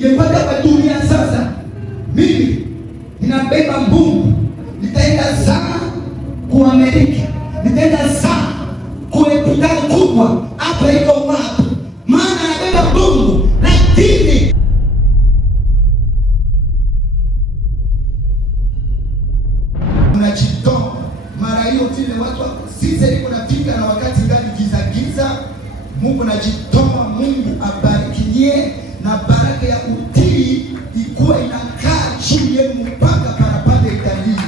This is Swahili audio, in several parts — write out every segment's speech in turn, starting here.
imepata kwa dunia sasa. Mimi ninabeba Mungu, nitaenda sana kwa Amerika, nitaenda sana kwa mkutano kubwa hapa iko wapi, maana nabeba Mungu. Lakini unajitoa mara hiyo vile watu sisi liko nafika na wakati gani giza Mungu najitoa. Mungu abarikie na baraka ya utii ikuwa inakaa juu yenu mpaka parapanda italia.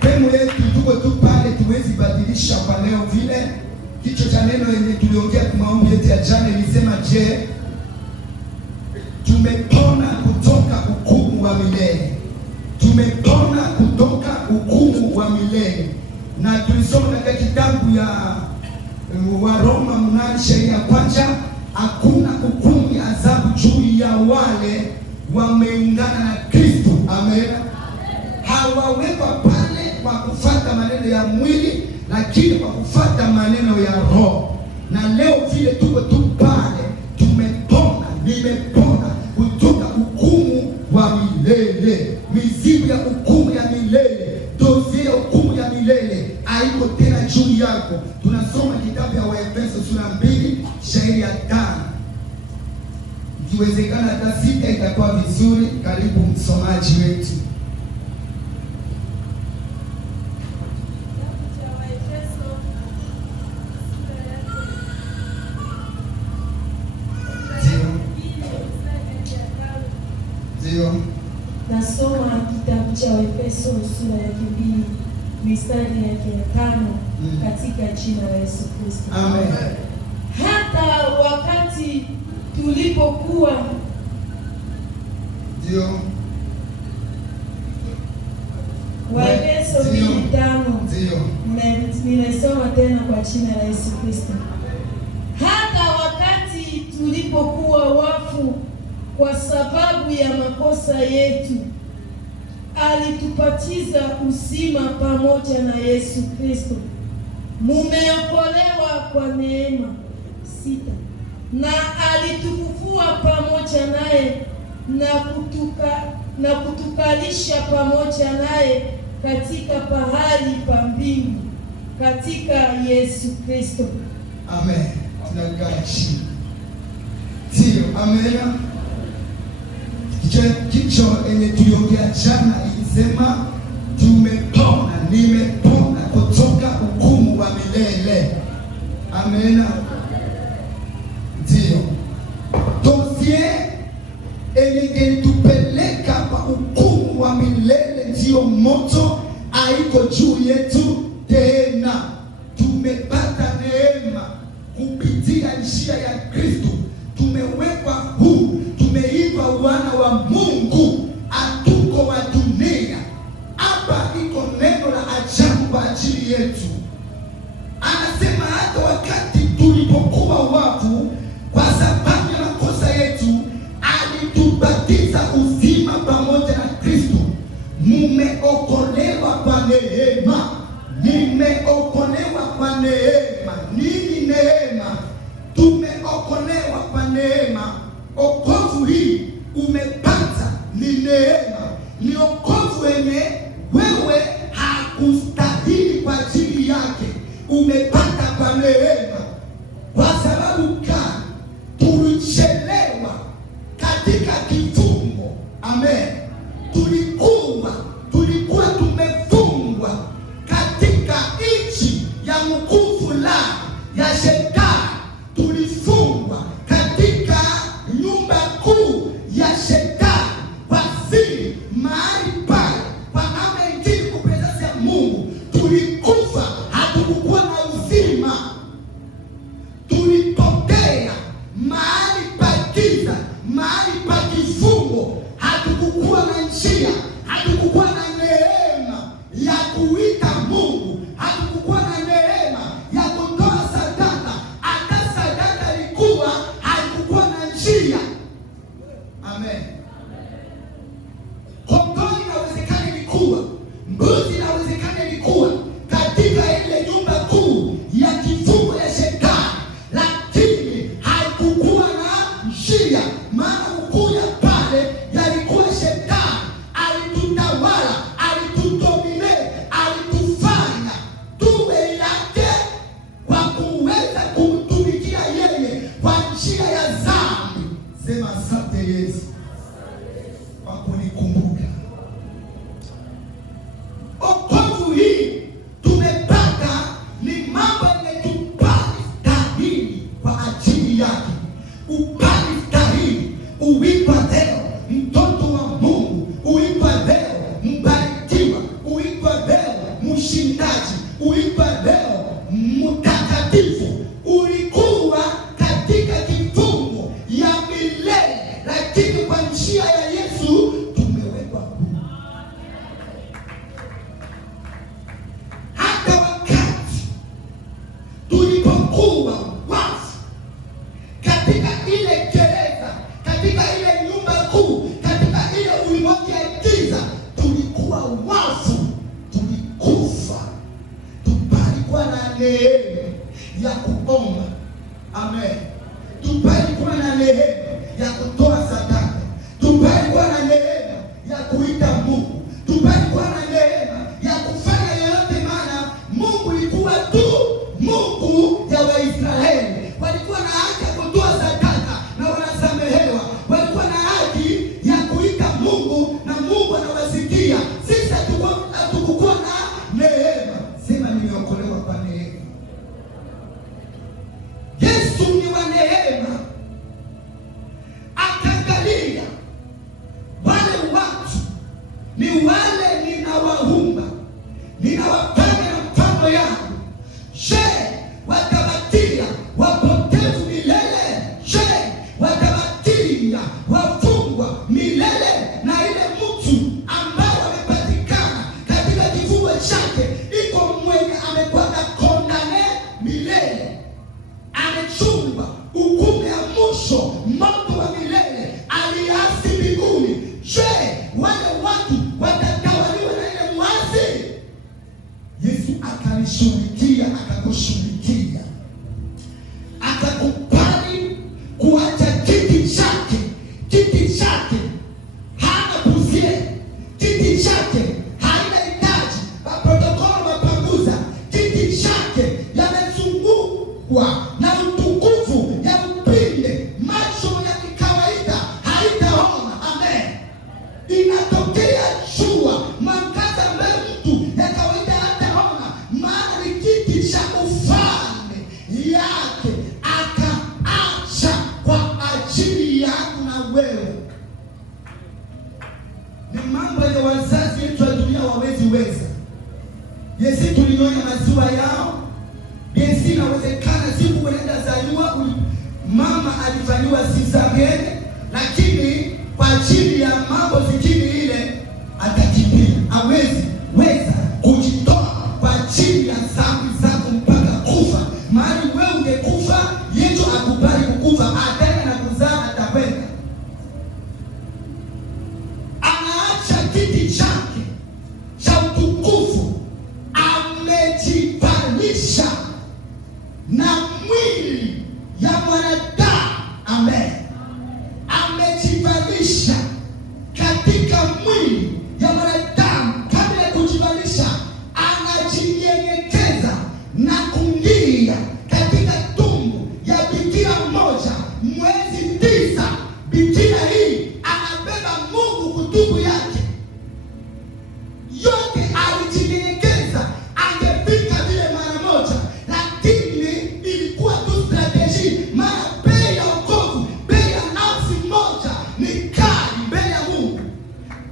Temu yetu tuko tu pale, tuwezi badilisha kwa leo vile. Kichwa cha neno yenye tuliongea kwa maombi yetu ya jana ilisema, je, tumepona kutoka hukumu wa milele? Tumepona kutoka hukumu wa milele. Na tulisoma katika kitabu ya Waroma 8 sheria ya kwanza, hakuna hukumu ya adhabu juu ya wale wameungana na Kristo. Amen. Hawawekwa pale kwa kufuata maneno ya mwili, lakini kwa kufuata maneno ya Roho. Na leo vile tuko tu pale, tumepona, nimepona kutoka hukumu wa milele. Mizigo ya hukumu ya milele, dozie ya hukumu ya milele haiko tena juu yako. Tunasoma kitabu ya Waefeso sura 2 shairi ya 5. Ikiwezekana hata 6 itakuwa vizuri. Karibu msomaji wetu. Nasoma kitabu cha Waefeso sura ya 2 mistari yake ya 5 katika jina la Yesu Kristo. Amen. Hata wakati tulipokuwa Waefeso 2:5. Ninasoma tena kwa jina la Yesu Kristo. Hata wakati tulipokuwa wafu kwa sababu ya makosa yetu, alitupatiza uzima pamoja na Yesu Kristo. Mumeokolewa kwa neema. 6. Na alitufufua pamoja naye na kutukalisha pamoja naye katika pahali pa mbingu katika Yesu Kristo. Amen. Tunakaa chini. Sio, amen. Kicho enye tuliongea jana ilisema tumepona, nimepona kutoka hukumu wa milele. Amen. Ndio dosie enye tupeleka kwa hukumu wa milele, ndio moto haiko juu yetu tena. Tumepata neema kupitia njia ya Kristo, tumewekwa huru, tumeitwa wana wa Mungu, atuko wa dunia. Hapa iko neno la ajabu kwa ajili yetu. Anasema hata wakati tulipokuwa wafu kwa sababu ya makosa yetu, alitubatiza uzima pamoja na Kristo. Mumeokolewa kwa neema. Nimeokolewa kwa neema. Nini neema? Tumeokolewa kwa neema. Okovu hii umepata ni neema. Ni okovu wenye wewe hakustahili kwa ajili yake. Umepata kwa neema. Kwa sababu gani? Tulichelewa katika kifungo. Amen. Tulikuwa tumefungwa katika nchi ya nguvu fulani ya shetani. Tulifungwa katika nyumba kuu ya shetani kwa siri, mahali pale kwa namna ingine kupresence ya Mungu. Tulikufa, hatukukuwa na uzima. Tulipotea mahali pa giza, mahali pa kifungo, hatukukuwa neema ya kuomba. Amen. Tupeni kuwa na neema ya kutoa sadaka. Tupeni kuwa na neema ya kuita Mungu. Tupeni kuwa na neema ya kufanya yoyote, maana Mungu ilikuwa tu Mungu ya Waisraeli. Walikuwa na haki ya kutoa sadaka na wanasamehewa. Walikuwa na haki ya kuita Mungu na Mungu anawasikia. Sisi hatukuwa na neema. Sema nimeokolewa kwa neema. Yesu ni wa neema. Akaangalia wale watu ni wale ninawaumba, ninawapanga na mpango yangu. Je, watawatia wapotevu milele? Je, watawatia wafungwa milele? Na ile mtu ambaye amepatikana katika kifungo chake iko mwenye amekuwa kondane milele, amechungwa hukumu ya mwisho, moto wa milele, aliasi mbinguni. Je, wale watu watatawaliwa na ile mwasi? Yesu akanishughulikia, akakushughulikia, akakubali kuacha kiti chake. Kiti chake hana puzie, kiti chake haina hitaji protokoli mapanguza. Kiti chake yamezungukwa na utukufu ya upinde, macho ya kikawaida haitaona. Amen. Inatokea jua, mwangaza ambaye mtu ya kawaida hataona, maana ni kiti cha ufalme yake akaacha kwa ajili yangu na wewe. Ni mambo ya wazazi wetu wa dunia wawezi weza. Yesu tulinyonya maziwa yao. Yesu inawezekana siku unaenda zaliwa mama alifanyiwa cesarean, lakini kwa ajili ya mambo zingine ile atakimbia. Hawezi weza kujitoa kwa ajili ya dhambi zako mpaka kufa. Maana wewe ungekufa, Yesu akubali kukufa, ataka na kuzaa atakwenda. Anaacha kiti chake cha utukufu, amejivalisha na mwili ya mwanadamu. Amen. Amejivalisha katika mwili ya mwanadamu. Kabla ya kujivalisha, anajinyenyekeza na kuingia katika tumbo ya bikira moja mwezi 9. Bikira hii anabeba Mungu kutubu yake yote, alijinyenyekeza. Angefika vile mara moja, lakini ilikuwa tu strategy. Maana bei ya wokovu, bei ya nafsi moja ni kali mbele ya Mungu.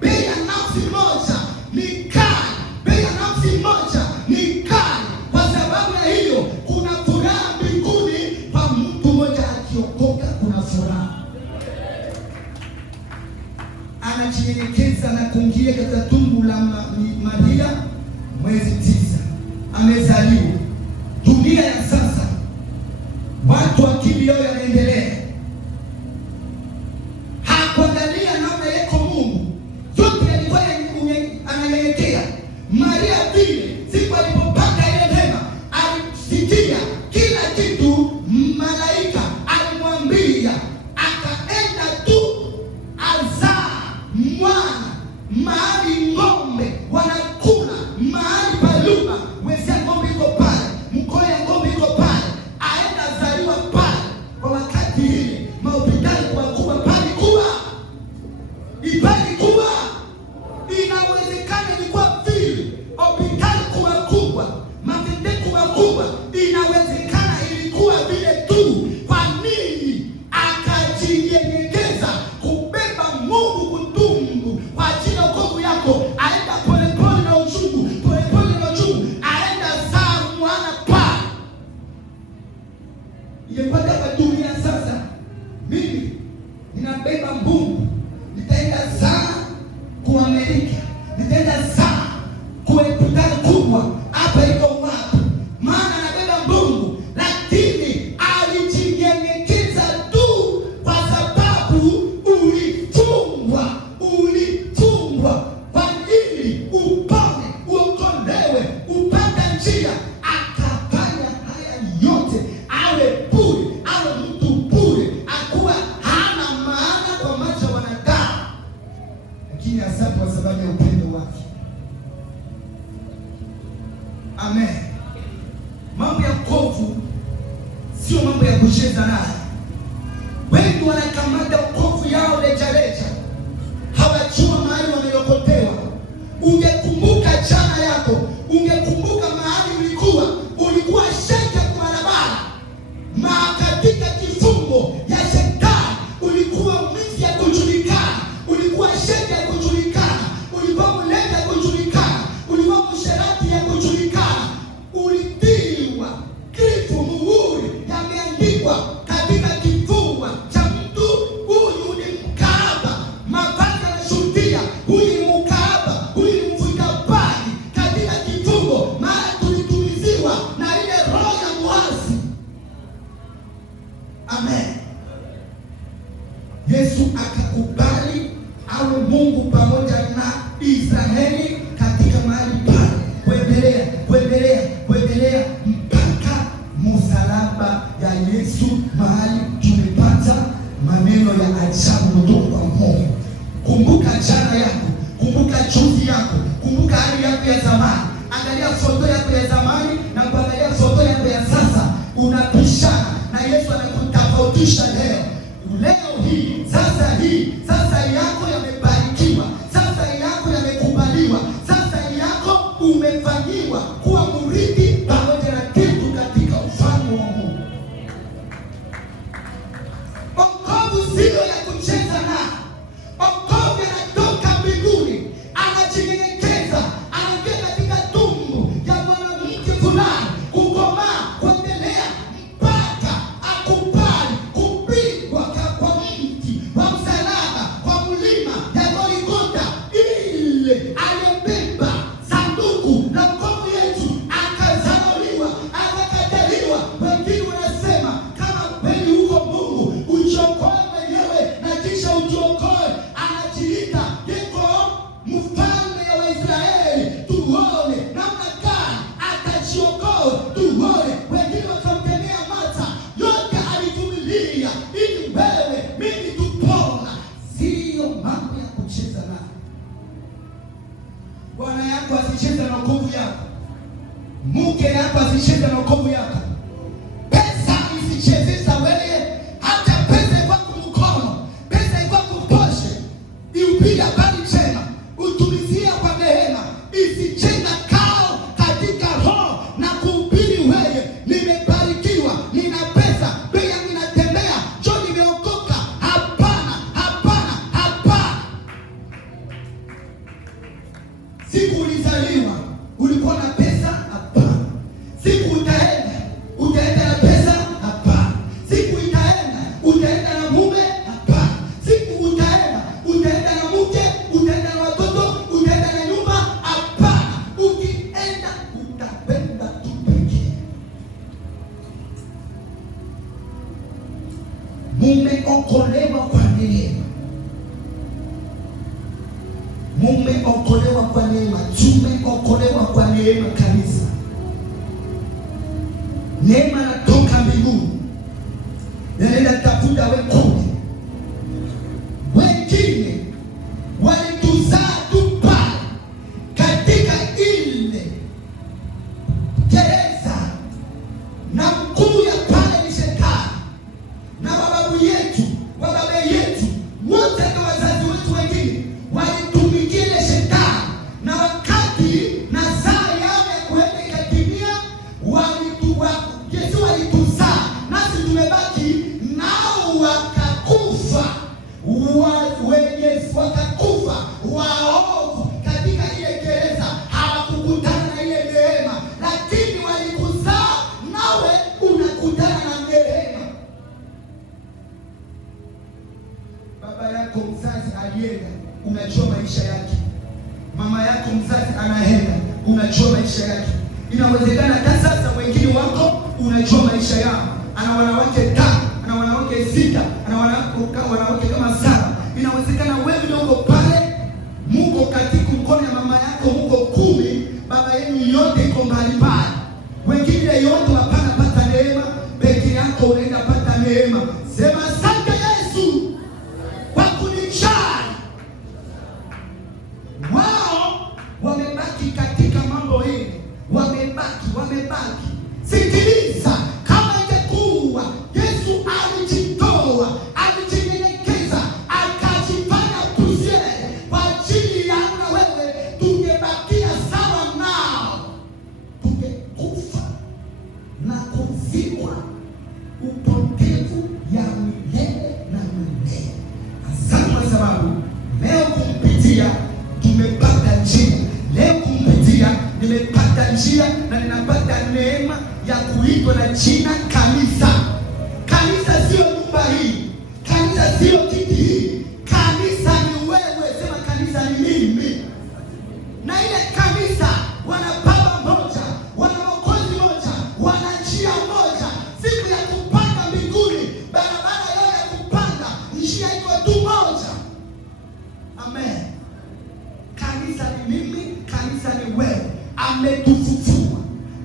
Bei ya nafsi moja ni kali, bei ya nafsi moja ni kali. Kwa sababu ya hiyo, kuna furaha mbinguni kwa mtu mmoja akiokoka. Kuna furaha, anajinyenyekeza na kuingia katika tumbo la Maria mwezi 9, amezaliwa. Dunia ya sasa, watu akili yao yanaendelea, hakuangalia namna yako Mungu, yote alikuwa ananyenyekea. Maria vile siku alipopata ile neema, alisikia kila kitu malaika alimwambia, akaenda tu azaa mwana mahali ng'ombe wanakula, mahali paluma wezia ng'ombe iko pale, mkoa ya ng'ombe iko pale, aenda zaliwa pale. Kwa wakati ile mahopitali kwa kubwa pali kuwa ibali kuwa inawezekana, ilikuwa vile hopitali kuwa kubwa, mavende kuwa kubwa, inawezekana ilikuwa vile tu. Kwa nini? Akajinyenyekeza kubeba Mungu kutumbu kwa ajili ya wokovu yako. Aenda polepole na uchungu, polepole na uchungu, aenda zaa mwana pale. Ingepata kwa dunia sasa, mimi ninabeba Mungu, nitaenda zaa ku Amerika, nitaenda zaa ku hospitali kubwa, hapa iko wapi? Maana anabeba Mungu, lakini alijinyenyekeza tu kwa sababu ulitungwa kwa ili upone, uokolewe, upate njia. Akafanya mambo ya wokovu sio mambo ya kucheza naye. Wengi wanakamata wokovu yao rejareja, hawajua mahali wameokotewa. Ungekumbuka jana yako, ungekumbuka mahali ulikuwa shaka kwa barabara, katika kifungo ya shetani, ulikuwa mwizi ya kujulikana, ulikuwa shaka ya kujulikana, ulikuwa mlevi ya kujulikana, ulikuwa msherati ya kujulikana, ulitiwa krifu muhuri yameandikwa katika kifua cha mtu. Huyu ni mkaaba, mavazi yanashuhudia huyu ni mkaaba, huyu ni mvuta bangi katika kifungo, maana tulitumiziwa na ile roho ya muasi. Amen. Yesu akakubali awe Mungu pamoja na Israeli katika mahali pale, kuendelea mpaka msalaba ya Yesu, mahali tumepata maneno ya ajabu kutoka kwa Mungu. Kumbuka jana yako, kumbuka juzi yako, kumbuka hali yako ya zamani. Angalia foto yako ya zamani na kuangalia foto yako ya sasa, unapishana na Yesu anakutofautisha leo hii, sasa yako yamebarikiwa, sasa yako yamekubaliwa, sasa yako umefanyiwa kuwa mrithi pamoja na kitu katika ufalme wa Mungu. Wokovu sio ya kucheza na. Wokovu anatoka mbinguni, anajinyenyekeza, anaingia katika tumbo ya mwanamke fulani, kukomaa, kuendelea mpaka akubali kupigwa kwa mti wa msalaba, kwa mlima ya Golgotha, ile aliyebeba sanduku la wokovu yetu, akazaliwa, akakataliwa. Wengine wanasema kama kweli huko Mungu, ujiokoe mwenyewe na kisha ujiokoe. Anajiita yuko mfalme wa Israeli, tuone namna gani atajiokoa, tuone. Wengine wakamtemea mata, yote alivumilia ili wewe mimi tupona. Sio mambo ya kucheza na. Bwana yako asicheze na wokovu yako, mke yako asicheze na wokovu yako, pesa isichezesha wewe. Hata pesa iko kumkono, pesa iko kuposhe, iupiga bali chema, utumizia kwa neema, isichenga kao katika roho na kuhubiri wewe nimebarikiwa, nina pesa, pia ninatembea, jo nimeokoka. Hapana. Siku ulizaliwa ulikuwa na pesa? Hapana. Siku utaenda na pesa? Hapana. Siku utaenda na mume? Hapana. Siku utaenda na mke, utaenda na watoto, utaenda na nyumba? Hapana. Ukienda utapenda tu pekee. Mumeokolewa kwa neema. Mumeokolewa kwa neema. Tumeokolewa kwa neema kanisa. Neema natoka mbinguni, nenda tafuta wewe kule. Wengine walituzaa tu pale katika ile gereza, na mkuu ya pale ni shetani, na wababu yetu, wababa yetu wote na wazazi wetu wengine walitumikia ile shetani, na wakati na saa yao ya kuenda ikatimia, Yesu alituzaa, nasi tumebaki nao, wakakufa wakakufa waovu katika ile gereza. Hawakukutana na ile neema, lakini walikuzaa, nawe unakutana na neema. Baba yako mzazi alienda, unajua maisha yake. Mama yako mzazi anaenda, unajua maisha yake. Inawezekana hata sasa wengine wako unajua maisha yao. Ana wanawake 5, ana wanawake 6, ana wanawake kama 7. Inawezekana wewe ndio uko pale, muko katika mkono ya mama yako, muko 10, baba yenu yote iko mbali mbali. Wengine yote hapana pata neema, peke yako unaenda pata neema. Sema asante Yesu kwa kunijali. Wao wamebaki katika mambo hili, wamebaki. Sikiliza. neema ya kuitwa na jina kanisa. Kanisa sio nyumba hii, kanisa sio kiti hii, kanisa ni wewe. Sema kanisa ni mimi. Na ile kanisa wana baba moja, wana mwokozi moja, wana njia moja. Siku ya kupanda mbinguni, barabara yao ya kupanda, njia iko tu moja. Amen. Kanisa ni mimi, kanisa ni wewe. Ametufufua,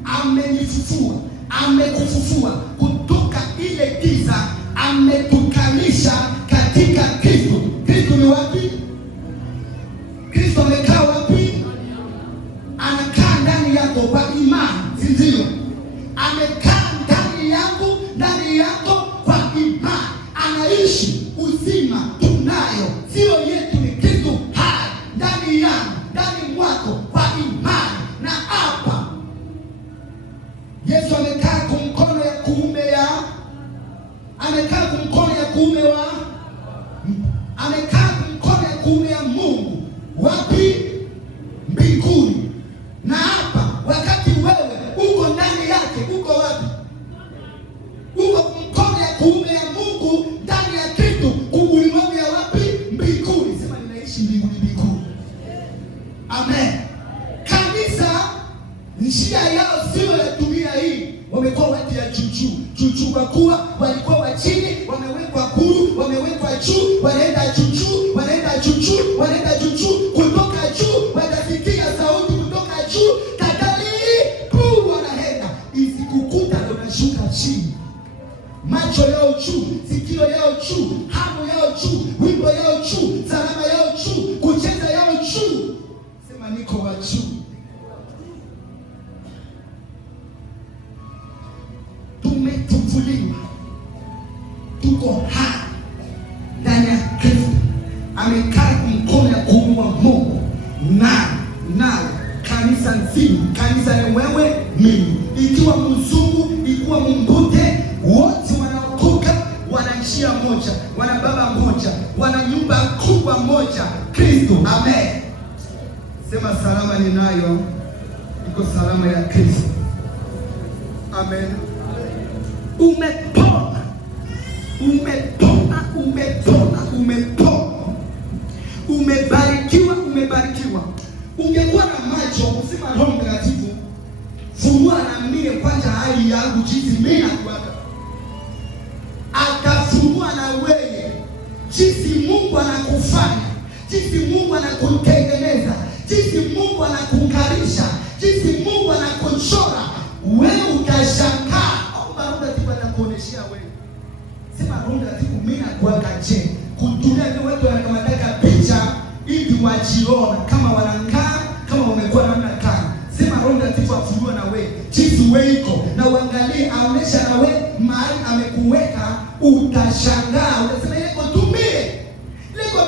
amenifufua, amekufufua kutoka ile giza, ametukalisha katika Kristo. Kristo ni wapi? Kristo amekaa wapi? Anakaa ndani yako kwa imani, si ndio? Amekaa ndani yangu, ndani yako kwa imani. Anaishi uzima tunayo, sio yetu, ni Kristo hai ndani yangu, ndani mwako kwa imani. Na hapa Yesu amekaa kumkono ya kuume ya amekaa kumkono ya kuume wa amekaa kumkono ya kuume ya Mungu. Wapi? Mbinguni. Na hapa wakati wewe uko ndani yake, uko wapi? Uko kumkono ya kuume ya Mungu ndani ya Kristo. Ulimwengu ya wapi? Mbinguni. Sema ninaishi mbinguni, mbinguni. Amen. Kanisa njia yao sio ya dunia hii. Wamekuwa watu ya juju kwa kuwa walikuwa wa chini, wamewekwa huru, wamewekwa juu, wanaenda juju, wanaenda juju, wanaenda juju. Kutoka juu watasikia sauti kutoka juu, kadhalika wanaenda. Isikukuta unashuka chini. Macho yao juu, sikio yao juu, hamu yao juu, wimbo yao juu, salama yao juu, kucheza yao juu. Sema niko wa juu. Tumetufuliwa, tuko hai ndani ya Kristo. Amekaa mkono ya kuume wa Mungu. Nawe kanisa nzima, kanisa ni wewe, mimi, ikiwa mzungu, ikiwa mbute, wote wanaokoka, wana njia moja, wana baba moja, wana nyumba kubwa moja, Kristo. Amen. Sema salama ninayo iko salama ya Kristo. Amen. Umepona, umepona, umepona, umepona, umebarikiwa, umebarikiwa. Ungekuwa na macho usema Roho Mtakatifu, funua na mie kwanza hali yangu jinsi mimi nakuaga. Atafunua na wewe jinsi Mungu anakufanya, jinsi Mungu anakutengeneza, jinsi Mungu anakungalisha, jinsi Mungu anakuchora. Wewe utashangaa. Roho Mtakatifu atakuoneshia wewe. Sema Roho Mtakatifu, mimi nakuaga je? Kutulia ni watu wanakamata picha ili wajiona kama wanangaa, kama wamekuwa namna gani. Sema Roho Mtakatifu afunue na wewe jinsi wewe iko, na uangalie, aonesha na wewe mahali amekuweka. Utashangaa, utasema ile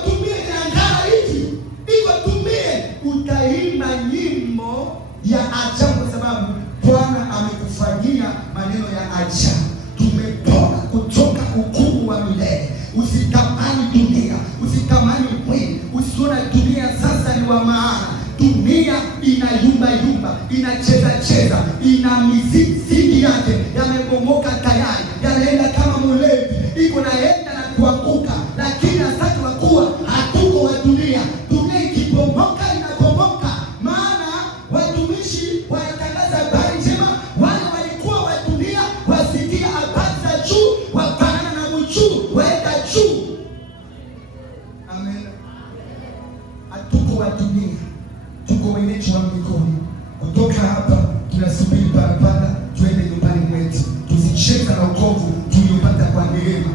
tumie ngara hivi, iko tumie. Utaimba nyimbo ya ajabu kwa sababu Bwana amekufanyia maneno ya ajabu. Tumepona kutoka hukumu wa milele. Usitamani dunia, usitamani mwili, usiona dunia sasa ni wa maana. Dunia ina yumba, inacheza, ina mizizi yake, yamebomoka tayari, yanaenda kama mlevi, iko naenda na kuanguka. Lakini asante kwa kuwa hatuko wa dunia. Dunia ikibomoka inabomoka, maana watumishi wanatangaza habari njema. Wale walikuwa wa dunia wasikia habari za juu, wapanana na mjuu, waenda juu. Amen. Hatuko wa dunia, tuko wenyeji wa mbinguni. Kutoka hapa tunasubiri barabara tuende nyumbani mwetu. Tusicheza na wokovu tuliopata kwa neema.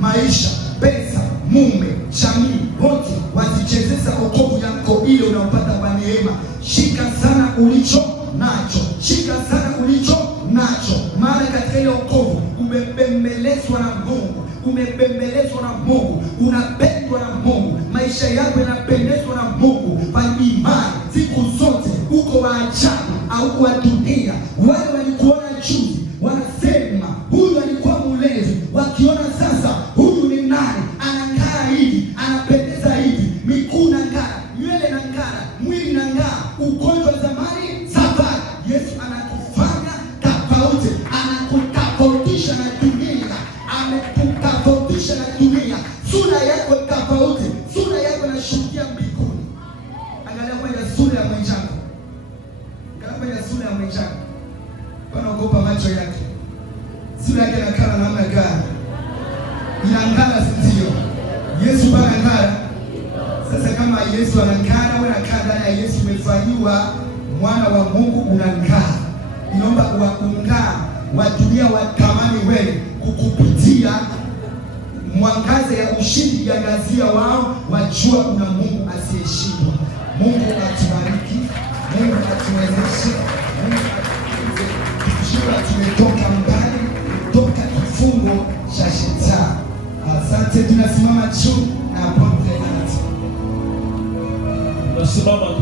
Maisha, pesa, mume, jamii, wote wasichezeza wokovu yako ile unaopata kwa neema. Shika sana ulicho nacho, shika sana ulicho nacho, maana katika ile wokovu umebembelezwa na Mungu, umebembelezwa na Mungu, unapendwa na Mungu, maisha yako yanapendezwa na Mungu kwa imani. Siku zote uko wa ajabu au wa dunia. Wale walikuona juzi wanasema huyu alikuwa mlevi, wakiona sasa huyu ni nani, anakaa hivi, anapendeza hivi, miguu na ngara, nywele na ngara, mwili na ngara, ugonjwa zamani safari. Yesu anatufanya tofauti. yake. Sura yake inakala namna gani? Inang'ara, sio? Yesu bana ng'ara. Sasa kama Yesu anang'ara, wewe unakaa ndani ya Yesu, umefanyiwa mwana wa Mungu, unang'aa. Inaomba ung'aa, wadunia watamani wewe, kukupitia mwangaza ya ushindi ya gazia wao, wajua kuna Mungu asiyeshindwa. Mungu atubariki, Mungu atuwezeshe, Mungu atuwezeshe. Tumetoka mbali, toka kifungo cha shetani. Asante, tunasimama juu na hapo tunasimama.